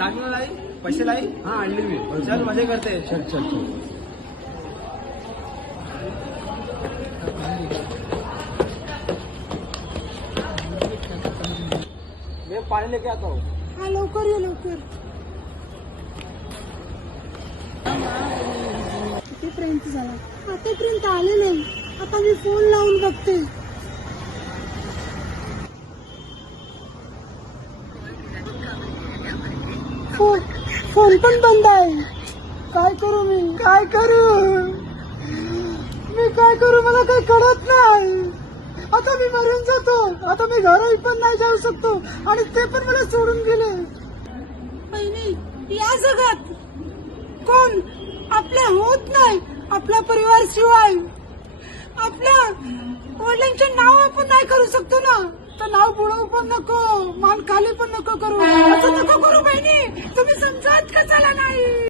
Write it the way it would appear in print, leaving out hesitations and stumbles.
जागना लाई पैसे लाई हाँ आणली मी चल मजे करते चल चल चल मैं पानी लेके आता हूँ. हा लवकर ये लवकर. कितीपर्यंत झाला आतापर्यंत आले नाही. आता मी फोन लावून बघते. फोन पण बंद आहे. काय करू मी काय करू मला काही कळत नाही. आता मी मरून जातो. आता मी घरी पण नाही जाऊ शकतो आणि ते पण मला सोडून गेले. बहिणी या जगात कोण आपल्या होत नाही आपल्या परिवार शिवाय. आपल्या वडिलांचे नाव आपण नाही करू शकतो ना. तर नाव बुडवू पण नको मान खाली पण नको करू. असं नको करू बहिणी.